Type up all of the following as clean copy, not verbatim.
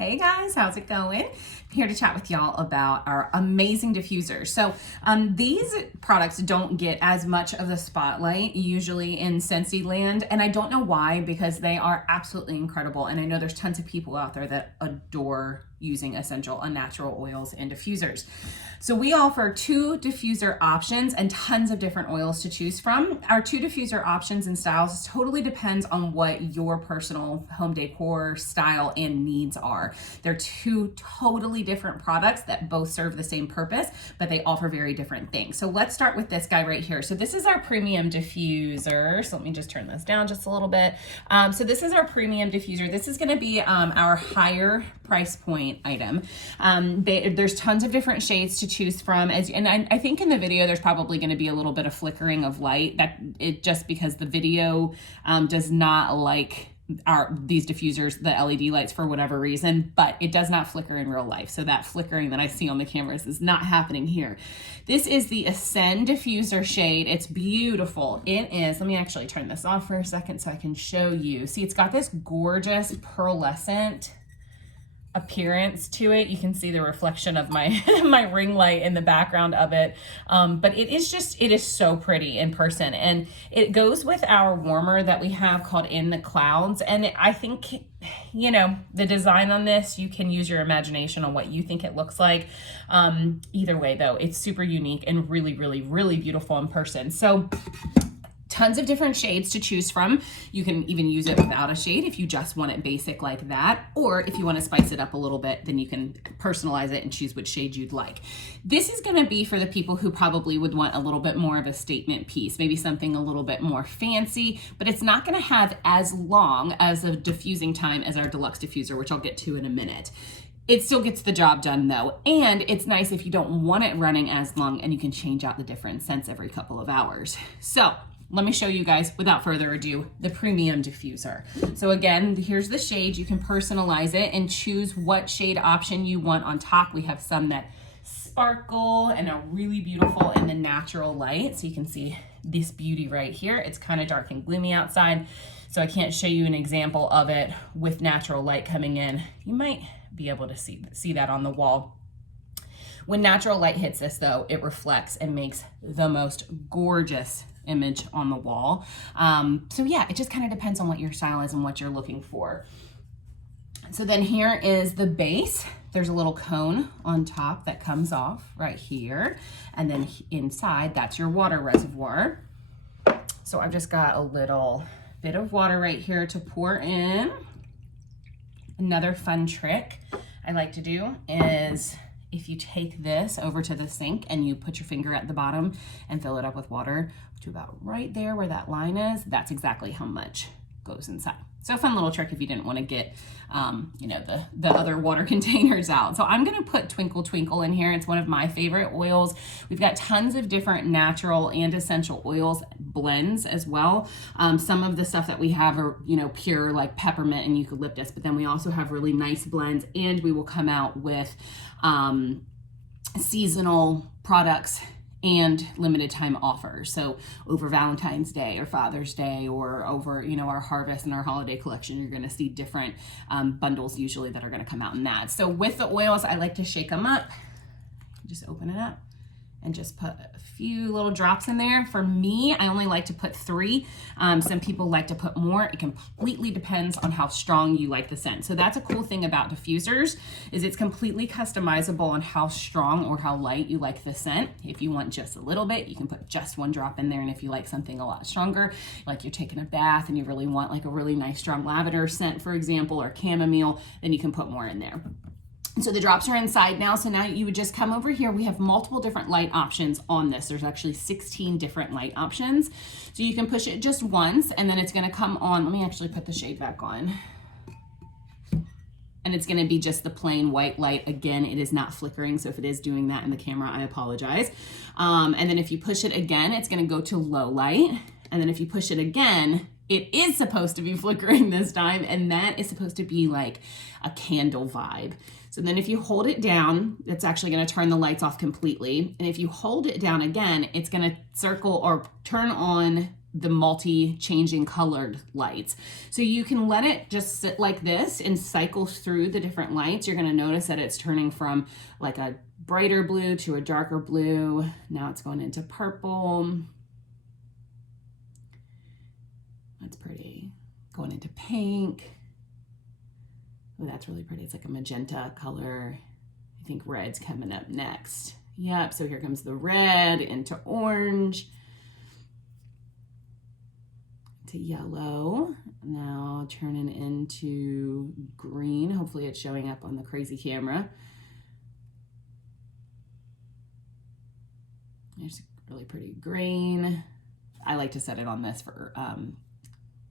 Hey guys, how's it going? I'm here to chat with y'all about our amazing diffusers. So these products don't get as much of the spotlight usually in Scentsy land, and I don't know why, because they are absolutely incredible. And I know there's tons of people out there that adore using essential unnatural oils and diffusers. So we offer 2 diffuser options and tons of different oils to choose from. Our 2 diffuser options and styles totally depends on what your personal home decor style and needs are. They're 2 totally different products that both serve the same purpose, but they offer very different things. So let's start with this guy right here. So this is our premium diffuser. So let me just turn this down just a little bit. So this is our premium diffuser. This is gonna be our higher price point item. There's tons of different shades to choose from, and I think in the video there's probably going to be a little bit of flickering of light, just because the video does not like these diffusers, the LED lights, for whatever reason, but it does not flicker in real life. So that flickering that I see on the cameras is not happening here. This is the Ascend diffuser shade. It's beautiful. It is, let me actually turn this off for a second so I can show you. See, it's got this gorgeous pearlescent appearance to it. You can see the reflection of my my ring light in the background of it, but it is so pretty in person, and it goes with our warmer that we have called In the Clouds. And I think, you know, the design on this, you can use your imagination on what you think it looks like. Either way though, it's super unique and really, really, really beautiful in person. So tons of different shades to choose from. You can even use it without a shade if you just want it basic like that, or if you want to spice it up a little bit, then you can personalize it and choose which shade you'd like. This is going to be for the people who probably would want a little bit more of a statement piece, maybe something a little bit more fancy, but it's not going to have as long as a diffusing time as our Deluxe diffuser, which I'll get to in a minute. It still gets the job done though, and it's nice if you don't want it running as long, and you can change out the different scents every couple of hours. So let me show you guys, without further ado, the premium diffuser. So again, here's the shade. You can personalize it and choose what shade option you want on top. We have some that sparkle and are really beautiful in the natural light. So you can see this beauty right here. It's kind of dark and gloomy outside, so I can't show you an example of it with natural light coming in. You might be able to see that on the wall. When natural light hits this though, it reflects and makes the most gorgeous image on the wall. So yeah, it just kind of depends on what your style is and what you're looking for. So then here is the base. There's a little cone on top that comes off right here. And then inside, that's your water reservoir. So I've just got a little bit of water right here to pour in. Another fun trick I like to do is, if you take this over to the sink and you put your finger at the bottom and fill it up with water to about right there where that line is, that's exactly how much goes inside. So a fun little trick if you didn't want to get, you know, the other water containers out. So I'm going to put Twinkle Twinkle in here. It's one of my favorite oils. We've got tons of different natural and essential oils blends as well. Some of the stuff that we have are, you know, pure like peppermint and eucalyptus, but then we also have really nice blends, and we will come out with seasonal products and limited time offers. So over Valentine's Day or Father's Day, or over, you know, our harvest and our holiday collection, you're going to see different bundles usually that are going to come out in that. So with the oils, I like to shake them up, just open it up and just put a few little drops in there. For me, I only like to put 3. Some people like to put more. It completely depends on how strong you like the scent. So that's a cool thing about diffusers, is it's completely customizable on how strong or how light you like the scent. If you want just a little bit, you can put just 1 drop in there. And if you like something a lot stronger, like you're taking a bath and you really want like a really nice strong lavender scent, for example, or chamomile, then you can put more in there. So the drops are inside now. So now you would just come over here. We have multiple different light options on this. There's actually 16 different light options. So you can push it just once, and then it's going to come on. Let me actually put the shade back on. And it's going to be just the plain white light. Again, it is not flickering. So if it is doing that in the camera, I apologize. And then if you push it again, it's going to go to low light. And then if you push it again, it is supposed to be flickering this time, and that is supposed to be like a candle vibe. So then if you hold it down, it's actually going to turn the lights off completely. And if you hold it down again, it's going to circle or turn on the multi-changing colored lights. So you can let it just sit like this and cycle through the different lights. You're gonna notice that it's turning from like a brighter blue to a darker blue. Now it's going into purple. That's pretty. Going into pink. Oh, that's really pretty. It's like a magenta color. I think red's coming up next. Yep, so here comes the red into orange. To yellow, now turning into green. Hopefully it's showing up on the crazy camera. There's really pretty green. I like to set it on this for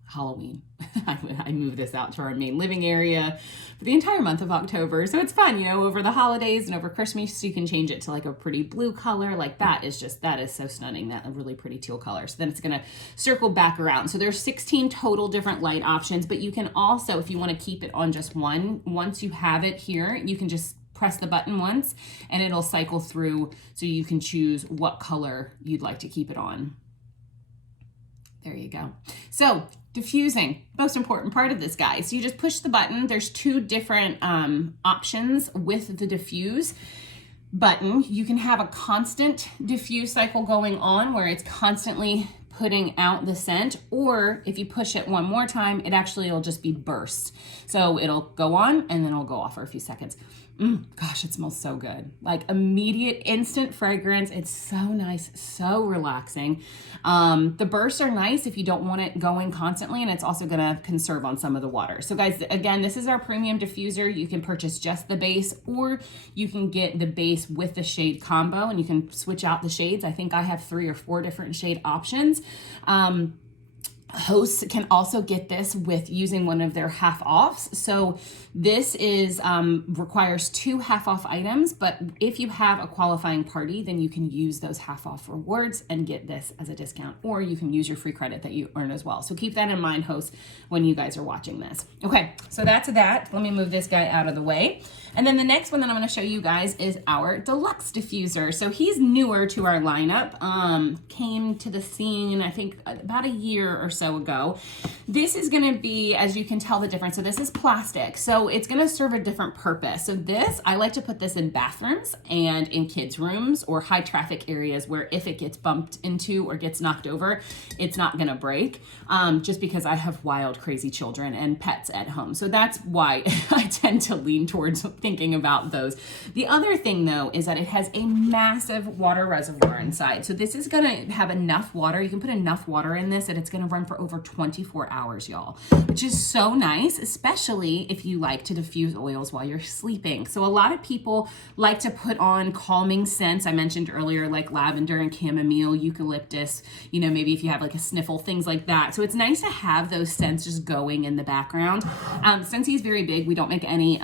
Halloween. I moved this out to our main living area for the entire month of October. So it's fun, you know, over the holidays and over Christmas, you can change it to like a pretty blue color. Like that is so stunning, that really pretty teal color. So then it's gonna circle back around. So there's 16 total different light options, but you can also, if you wanna keep it on just one, once you have it here, you can just press the button once and it'll cycle through so you can choose what color you'd like to keep it on. There you go. So diffusing, most important part of this, guys. So you just push the button. There's two different options with the diffuse button. You can have a constant diffuse cycle going on where it's constantly putting out the scent, or if you push it one more time, it'll just be bursts. So it'll go on and then it'll go off for a few seconds. Gosh, it smells so good. Like immediate, instant fragrance. It's so nice, so relaxing. The bursts are nice if you don't want it going constantly, and it's also gonna conserve on some of the water. So guys, again, this is our premium diffuser. You can purchase just the base, or you can get the base with the shade combo, and you can switch out the shades. I think I have 3 or 4 different shade options. Hosts can also get this with using one of their half offs. So this is requires 2 half off items, but if you have a qualifying party, then you can use those half off rewards and get this as a discount, or you can use your free credit that you earn as well. So keep that in mind, hosts, when you guys are watching this. Okay, so that's that. Let me move this guy out of the way. And then the next one that I'm going to show you guys is our Deluxe diffuser. So he's newer to our lineup, came to the scene, I think about a year or so ago. This is going to be, as you can tell the difference, so this is plastic, so it's going to serve a different purpose. So this, I like to put this in bathrooms and in kids' rooms or high traffic areas where if it gets bumped into or gets knocked over, it's not going to break, just because I have wild, crazy children and pets at home. So that's why I tend to lean towards thinking about those. The other thing though is that it has a massive water reservoir inside. So this is going to have enough water. You can put enough water in this that it's going to run for over 24 hours, y'all, which is so nice, especially if you like to diffuse oils while you're sleeping. So a lot of people like to put on calming scents. I mentioned earlier, like lavender and chamomile, eucalyptus, you know, maybe if you have like a sniffle, things like that. So it's nice to have those scents just going in the background. Scentsy is very big. We don't make any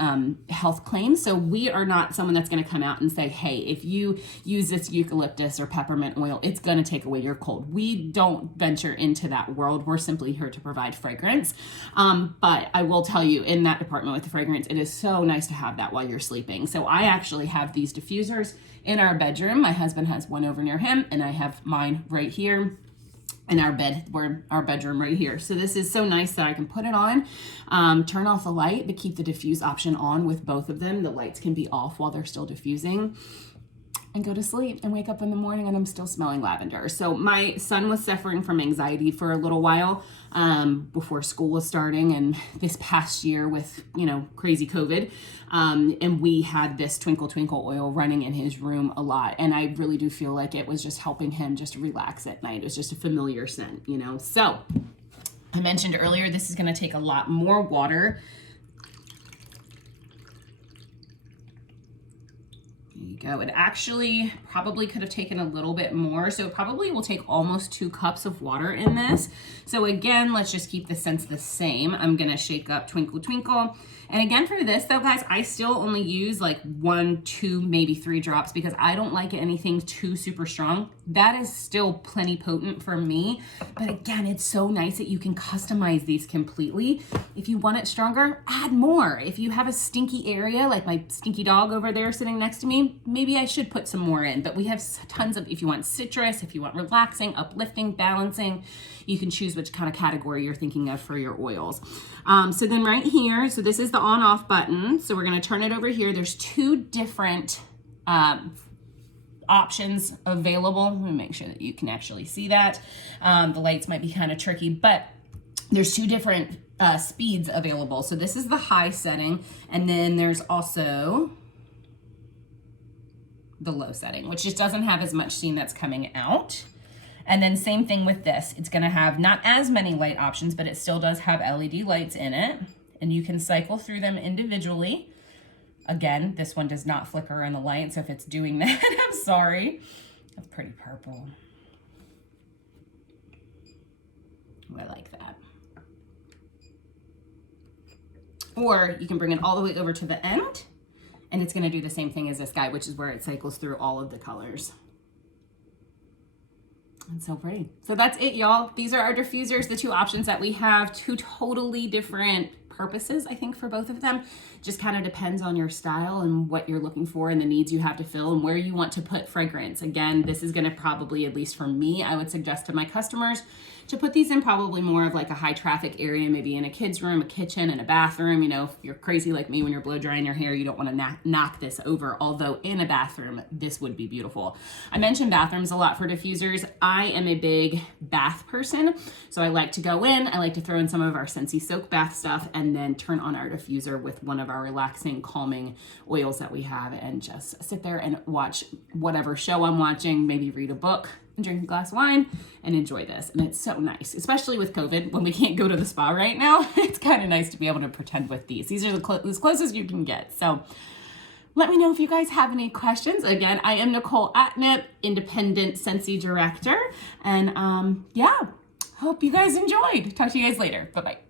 health claims. So we are not someone that's going to come out and say, hey, if you use this eucalyptus or peppermint oil, it's going to take away your cold. We don't venture into that world. We're simply here to provide fragrance. But I will tell you, in that department with the fragrance, it is so nice to have that while you're sleeping. So I actually have these diffusers in our bedroom. My husband has one over near him, and I have mine right here in our bedroom right here. So this is so nice that I can put it on, turn off the light, but keep the diffuse option on with both of them. The lights can be off while they're still diffusing, and go to sleep and wake up in the morning and I'm still smelling lavender. So my son was suffering from anxiety for a little while before school was starting, and this past year with, you know, crazy COVID, and we had this Twinkle Twinkle oil running in his room a lot, and I really do feel like it was just helping him just relax at night. It was just a familiar scent, you know. So I mentioned earlier, this is going to take a lot more water. There you go. It actually probably could have taken a little bit more. So it probably will take almost 2 cups of water in this. So again, let's just keep the scents the same. I'm going to shake up Twinkle Twinkle. And again, for this though, guys, I still only use like 1, 2, maybe 3 drops because I don't like anything too super strong. that is still plenty potent for me. But again, it's so nice that you can customize these completely. If you want it stronger, add more. If you have a stinky area, like my stinky dog over there sitting next to me, maybe I should put some more in. But we have tons of, if you want citrus, if you want relaxing, uplifting, balancing, you can choose which kind of category you're thinking of for your oils. So then right here, so this is the on-off button. So we're gonna turn it over here. There's two different options available. Let me make sure that you can actually see that. The lights might be kind of tricky, but there's two different speeds available. So this is the high setting, and then there's also the low setting, which just doesn't have as much steam that's coming out. And then same thing with this. It's gonna have not as many light options, but it still does have LED lights in it, and you can cycle through them individually. Again, this one does not flicker in the light, so if it's doing that, I'm sorry. That's pretty purple. I like that. Or you can bring it all the way over to the end, and it's gonna do the same thing as this guy, which is where it cycles through all of the colors. It's so pretty. So that's it, y'all. These are our diffusers, the two options that we have, two totally different purposes, I think, for both of them. Just kind of depends on your style and what you're looking for and the needs you have to fill and where you want to put fragrance. Again, this is going to probably, at least for me, I would suggest to my customers to put these in probably more of like a high traffic area, maybe in a kid's room, a kitchen, and a bathroom. You know, if you're crazy like me when you're blow drying your hair, you don't want to knock this over. Although in a bathroom, this would be beautiful. I mentioned bathrooms a lot for diffusers. I am a big bath person, so I like to go in, I like to throw in some of our Scentsy soak bath stuff, and then turn on our diffuser with one of our relaxing, calming oils that we have, and just sit there and watch whatever show I'm watching, maybe read a book, and drink a glass of wine, and enjoy this. And it's so nice, especially with COVID, when we can't go to the spa right now. It's kind of nice to be able to pretend with these. These are as close as you can get. So let me know if you guys have any questions. Again, I am Nicole Atnip, independent Scentsy director. And yeah, hope you guys enjoyed. Talk to you guys later. Bye-bye.